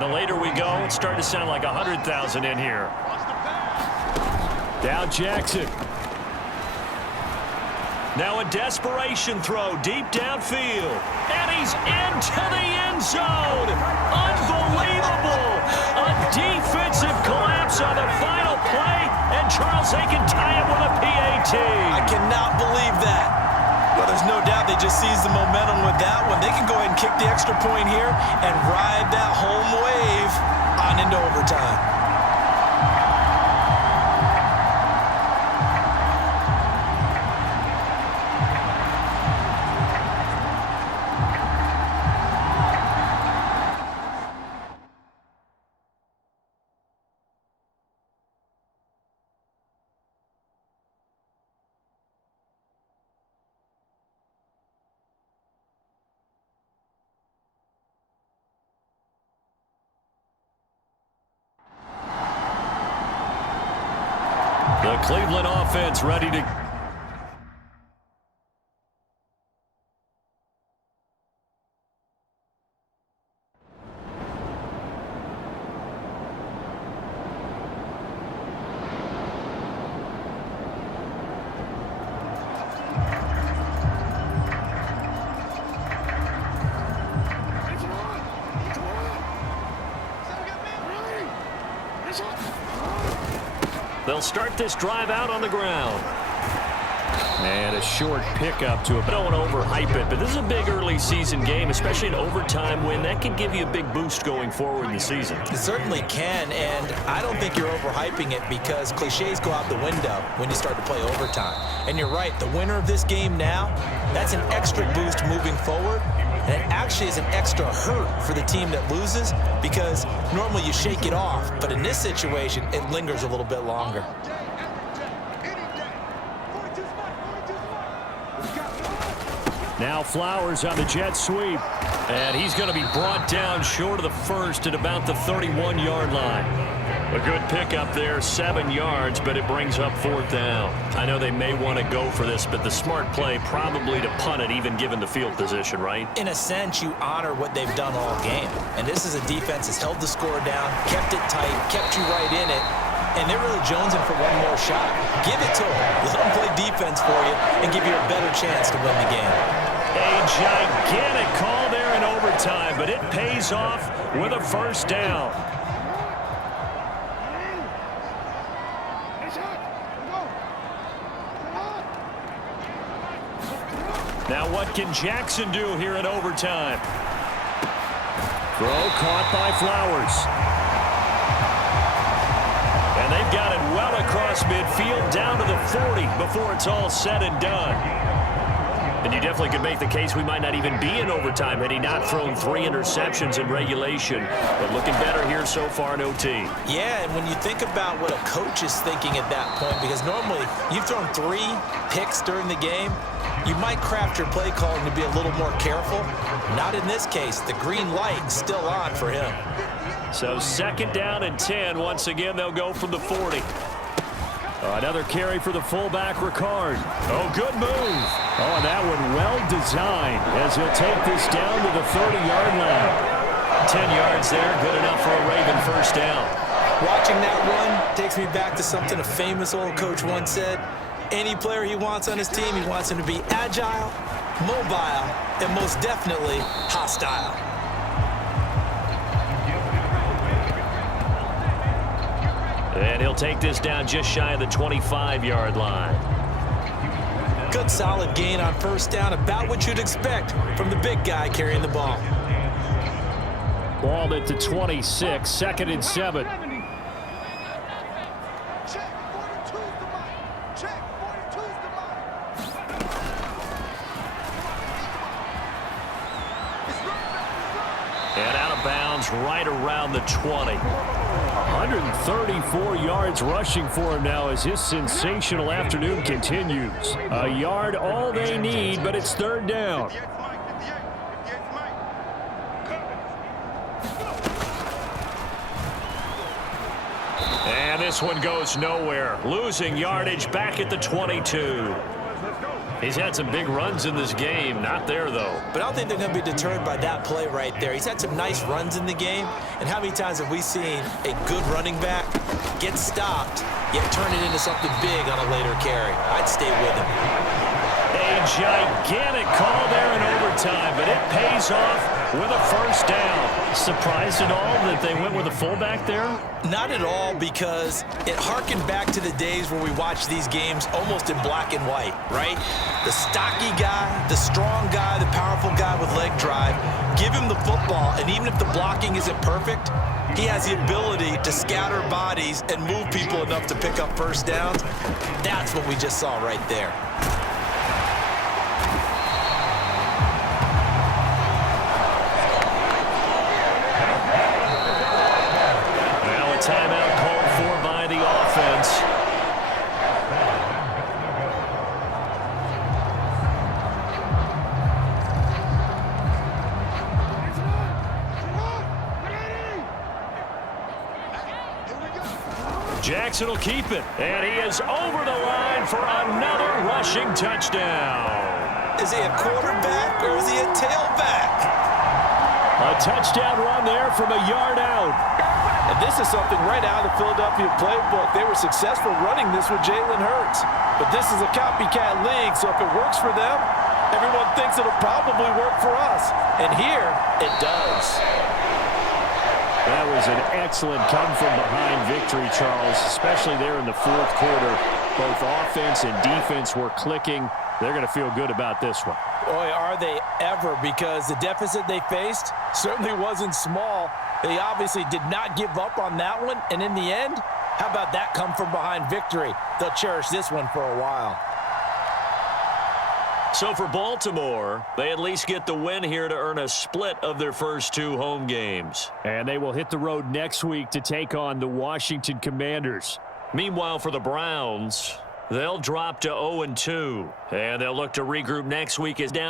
The later we go, it's starting to sound like 100,000 in here. Now Jackson. Now a desperation throw deep downfield. And he's into the end zone. Unbelievable. A defensive collapse on the final play. And Charles, they can tie it with a PAT. I cannot believe that. Well, there's no doubt they just seized the momentum with that one. They can go ahead and kick the extra point here and ride that home wave on into overtime. The Cleveland offense ready to... They'll start this drive out on the ground. And a short pickup to it. I don't want to overhype it, but this is a big early season game, especially an overtime win. That can give you a big boost going forward in the season. It certainly can, and I don't think you're overhyping it because cliches go out the window when you start to play overtime. And you're right, the winner of this game now, that's an extra boost moving forward. And it actually is an extra hurt for the team that loses because normally you shake it off. But in this situation, it lingers a little bit longer. Now Flowers on the jet sweep. And he's going to be brought down short of the first at about the 31-yard line. A good pickup there, 7 yards, but it brings up 4th down. I know they may want to go for this, but the smart play probably to punt it, even given the field position, right? In a sense, you honor what they've done all game. And this is a defense that's held the score down, kept it tight, kept you right in it, and they're really jonesing for one more shot. Give it to them. Let them play defense for you and give you a better chance to win the game. A gigantic call there in overtime, but it pays off with a 1st down. Now what can Jackson do here in overtime? Throw caught by Flowers. And they've got it well across midfield down to the 40 before it's all said and done. And you definitely could make the case we might not even be in overtime had he not thrown 3 interceptions in regulation. But looking better here so far in OT. Yeah, and when you think about what a coach is thinking at that point, because normally you've thrown 3 picks during the game, you might craft your play calling to be a little more careful. Not in this case. The green light is still on for him. So 2nd down and 10. Once again, they'll go from the 40. Another carry for the fullback, Ricard. Oh, good move. Oh, and that one well designed as he'll take this down to the 30-yard line. 10 yards there, good enough for a Raven 1st down. Watching that run takes me back to something a famous old coach once said. Any player he wants on his team, he wants him to be agile, mobile, and most definitely hostile. And he'll take this down just shy of the 25-yard line. Good solid gain on 1st down, about what you'd expect from the big guy carrying the ball. Ball at the 26, 2nd and 7. And out of bounds right around the 20. 134 yards rushing for him now as his sensational afternoon continues. A yard all they need, but it's 3rd down. And this one goes nowhere. Losing yardage back at the 22. He's had some big runs in this game. Not there, though. But I don't think they're going to be deterred by that play right there. He's had some nice runs in the game. And how many times have we seen a good running back get stopped, yet turn it into something big on a later carry? I'd stay with him. A gigantic call there in overtime, but it pays off with a first down. Surprised at all that they went with a fullback there? Not at all, because it harkened back to the days where we watched these games almost in black and white, right? The stocky guy, the strong guy, the powerful guy with leg drive. Give him the football, and even if the blocking isn't perfect, he has the ability to scatter bodies and move people enough to pick up first downs. That's what we just saw right there. Timeout called for by the offense. Jackson will keep it, and he is over the line for another rushing touchdown. Is he a quarterback or is he a tailback? A touchdown run there from a yard out. And this is something right out of the Philadelphia playbook. They were successful running this with Jalen Hurts. But this is a copycat league, so if it works for them, everyone thinks it'll probably work for us. And here, it does. That was an excellent come-from-behind victory, Charles, especially there in the fourth quarter. Both offense and defense were clicking. They're going to feel good about this one. Boy, are they ever, because the deficit they faced certainly wasn't small. They obviously did not give up on that one, and in the end, how about that come-from-behind victory? They'll cherish this one for a while. So for Baltimore, they at least get the win here to earn a split of their first two home games. And they will hit the road next week to take on the Washington Commanders. Meanwhile, for the Browns, they'll drop to 0-2, and they'll look to regroup next week as down.